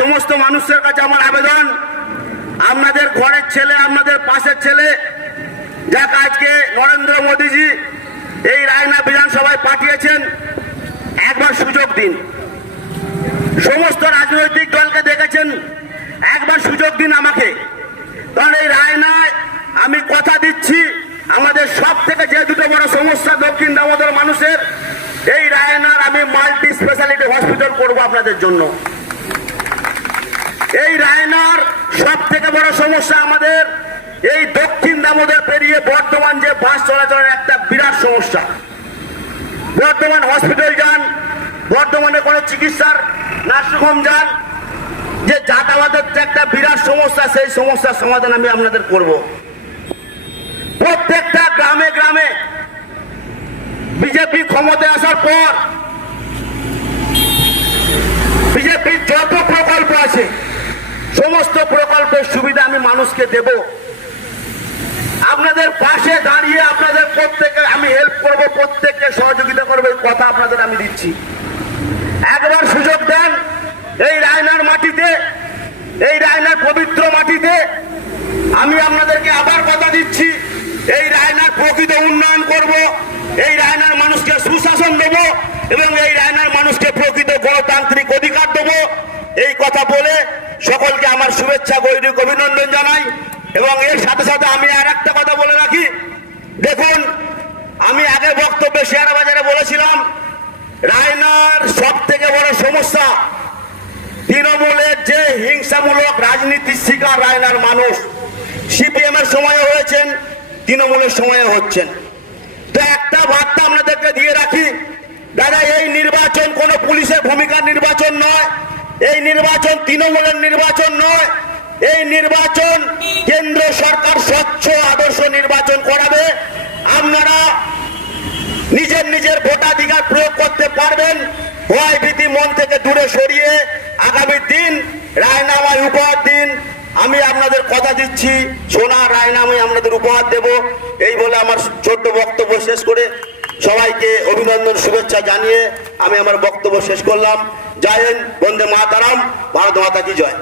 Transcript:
সমস্ত মানুষের কাছে আমার আবেদন, আপনাদের ঘরের ছেলে, আপনাদের পাশের ছেলে, যাকে আজকে নরেন্দ্র মোদীজি এই রায়না বিধানসভায় পাঠিয়েছেন, একবার সুযোগ দিন। সমস্ত রাজনৈতিক দলকে দেখেছেন, একবার সুযোগ দিন আমাকে। কারণ এই রায়নায় আমি কথা দিচ্ছি, আমাদের সব থেকে যে দুটো বড় সমস্যা দক্ষিণ দামোদর মানুষের, এই রায়নার আমি মাল্টি স্পেশালিটি হসপিটাল করব আপনাদের জন্য। এই রায়নার সব থেকে বড় সমস্যা আমাদের এই দক্ষিণ দামোদর পেরিয়ে বর্ধমান যে বাস চলাচলের একটা বিরাট সমস্যা। বর্ধমান হসপিটাল যান, বর্ধমানে কোনো চিকিৎসার নার্সিংহোম যান, যে যাতায়াতের একটা বিরাট সমস্যা, সেই সমস্যার সমাধান আমি আপনাদের করব। প্রত্যেকটা গ্রামে গ্রামে বিজেপি ক্ষমতায় আসার পর বিজেপির যত প্রকল্প আছে সমস্ত প্রকল্পের সুবিধা আমি মানুষকে দেব। আপনাদের পাশে দাঁড়িয়ে আপনাদের প্রত্যেককে আমি হেল্প করব, প্রত্যেককে সহযোগিতা করবো, এই কথা আপনাদের আমি দিচ্ছি। একবার সুযোগ দেন এই রায়নার মাটিতে, এই রায়নার পবিত্র মাটিতে। আমি আপনাদেরকে আবার কথা দিচ্ছি, এই রায়নার প্রকৃত উন্নয়ন করব, এই রায়নার মানুষকে সুশাসন দেব এবং এই রায়নার মানুষকে প্রকৃত গণতান্ত্রিক অধিকার দেব। এই কথা বলে সকলকে আমার শুভেচ্ছা, গৈরিক অভিনন্দন জানাই। এবং এর সাথে সাথে আমি আর একটা কথা বলে রাখি, দেখুন আমি আগে বক্তব্যে শেয়ার বাজারে বলেছিলাম, রায়নার সব থেকে বড় সমস্যা তৃণমূলের যে হিংসামূলক রাজনীতির শিকার রায়নার মানুষ। সিপিএম এর সময় হয়েছেন, তৃণমূলের সময় হচ্ছেন। তো একটা বার্তা আপনাদেরকে দিয়ে রাখি, দাদা এই নির্বাচন কোন পুলিশের ভূমিকার নির্বাচন নয়, এই নির্বাচন তৃণমূলের নির্বাচন নয়, এই নির্বাচন কেন্দ্র সরকার স্বচ্ছ আদর্শ নির্বাচন করাবে। আপনারা নিজের নিজের ভোটাধিকার প্রয়োগ করতে পারবেন। ভয় ভীতি মন থেকে দূরে সরিয়ে আগামী দিন রায়নামায় উপহার দিন। আমি আপনাদের কথা দিচ্ছি, সোনা রায়নামায় আপনাদের উপহার দেব। এই বলে আমার ছোট্ট বক্তব্য শেষ করে সবাইকে অভিনন্দন শুভেচ্ছা জানিয়ে আমি আমার বক্তব্য শেষ করলাম। জয় হিন্দ, বন্দে মাতারাম, ভারত মাতা কি জয়।